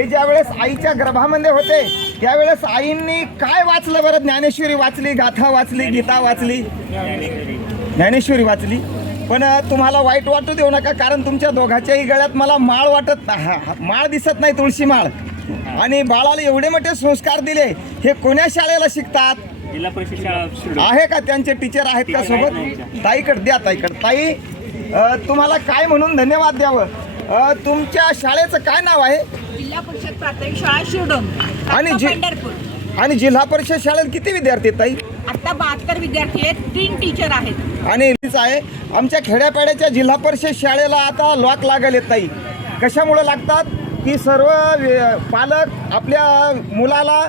हे ज्या वेळेस आईच्या गर्भामध्ये होते त्यावेळेस आईंनी काय वाचलं बरं? ज्ञानेश्वरी वाचली गाथा वाचली गीता वाचली. ज्ञानेश्वरी वाचली. पण तुम्हाला वाईट वाटू देऊ नका कारण तुमच्या दोघाच्याही गळ्यात मला माळ वाटत हा- माळ दिसत नाही तुळशी माळ. आणि बाळाला एवढे मोठे संस्कार दिले हे कोण्या शाळेला शिकतात. आहे का त्यांचे टीचर आहेत का सोबत? ताईकडे द्या ताईकडे. ताई तुम्हाला काय म्हणून धन्यवाद द्यावं? तुमच्या शाळेचं काय नाव आहे? जिल्हा परिषद प्राथमिक शाळा शिरडोन आणि आता जी- पंढरपूर. आणि जिल्हा परिषद शाळेत किती विद्यार्थी आहेत ताई? आता बहात्तर विद्यार्थी आहेत तीन टीचर आहेत. आणि हीच आहे आमच्या खेड्यापाड्याच्या जिल्हा परिषद शाळेला आता लॉक लागल येत ताई. कशामुळं लागतात? की सर्व वे- पालक आपल्या मुलाला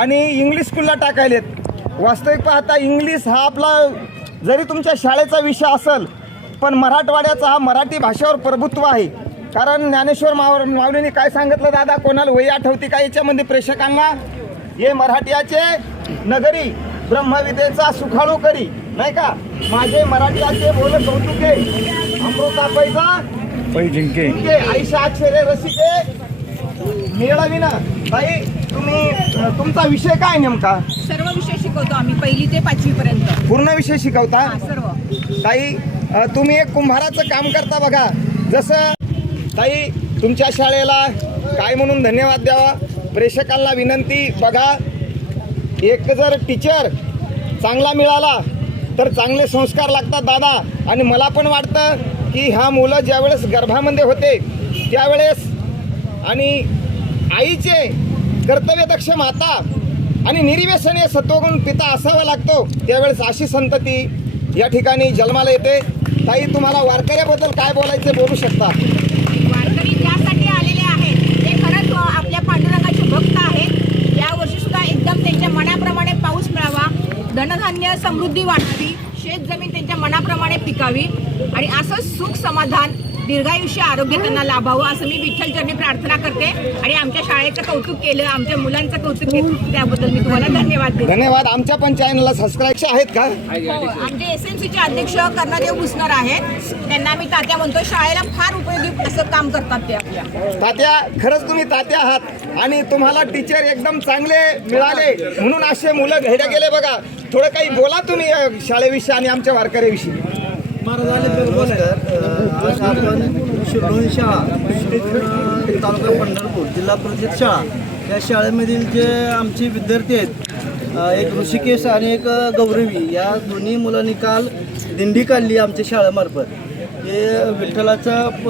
आणि इंग्लिश स्कूलला टाकायलेत वास्तविक पाहता इंग्लिश हा आपला जरी तुमच्या शाळेचा विषय असेल पण मराठवाड्याचा हा मराठी भाषेवर प्रभुत्व आहे. कारण ज्ञानेश्वर माव माऊलीने काय सांगितलं दादा? कोणाला वही आठवते का याच्यामध्ये प्रेक्षकांना? हे मराठीचे नगरी ब्रह्मविद्येचा सुखाळू करी नाही का? माझे मराठीचे बोल कौतुके अमृता पैसा जिंके. जिंके आईशा अक्षरे रसिके मिळविना ताई तुम्ही तुमचा विषय काय नेमका? सर्व विषय शिकवतो आम्ही पहिली ते पाचवी पर्यंत. पूर्ण विषय शिकवता? सर्व. ताई तुम्ही एक कुंभाराचं काम करता बघा. जसं ताई तुमच्या शाळेला काय म्हणून धन्यवाद द्यावा? प्रेक्षकांना विनंती बघा एक जर टीचर चांगला मिळाला तर चांगले संस्कार लागतात दादा. आणि मला पण वाटतं की ह्या मुलं ज्यावेळेस गर्भामध्ये होते त्यावेळेस आणि आईचे कर्तव्यदक्ष माता आणि निर्व्यसनीय सत्वगुण पिता असावा लागतो त्यावेळेस अशी संतती या ठिकाणी जन्माला येते. ताई तुम्हाला वारकऱ्याबद्दल काय बोलायचे बोलू शकता वारकरी त्यासाठी आलेले आहेत ते खरंच आपल्या पांडुरंगाचे भक्त आहेत या वर्षी सुद्धा एकदम त्यांच्या मनाप्रमाणे पाऊस मिळावा धनधान्य समृद्धी वाढावी शेत जमीन त्यांच्या मनाप्रमाणे पिकावी आणि असं सुख समाधान दीर्घायुष्य आरोग्य त्यांना लाभावं असं मी विठ्ठल चरणी प्रार्थना करते आणि आमच्या शाळेचं कौतुक केलं आमच्या मुलांचं कौतुक केलं. त्याबद्दल मी तुम्हाला धन्यवाद देते. धन्यवाद. आमच्या पण चॅनलला सबस्क्राईब आहेत का? हो, आमचे एस एम सीचे अध्यक्ष कर्णदेव भुसनर आहेत. त्यांना मी तात्या म्हणतो शाळेला फार उपयोगी असं काम करतात ते आपल्या. तात्या खरंच तुम्ही तात्या आहात आणि तुम्हाला टीचर एकदम चांगले मिळाले. म्हणून असे मुलं घडे गेले बघा. थोडं काही बोला तुम्ही अ, शाळेविषयी आणि आमच्या वारकऱ्याविषयी. नमस्कार. अ, आज आपण शिरोळी शाळा तालुका पंढरपूर जिल्हा परिषद शाळा. या शाळेमधील जे आमचे विद्यार्थी आहेत एक ऋषिकेश आणि एक गौरवी या दोन्ही मुलांनी काल दिंडी काढली आमच्या शाळेमार्फत. हे विठ्ठलाचा प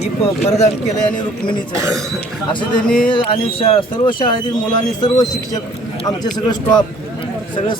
ही प प्रदान केलं आणि रुक्मिणीचं. असं त्यांनी आणि शा सर्व शाळेतील मुलांनी सर्व शिक्षक आमचे सगळं स्टॉप सगळं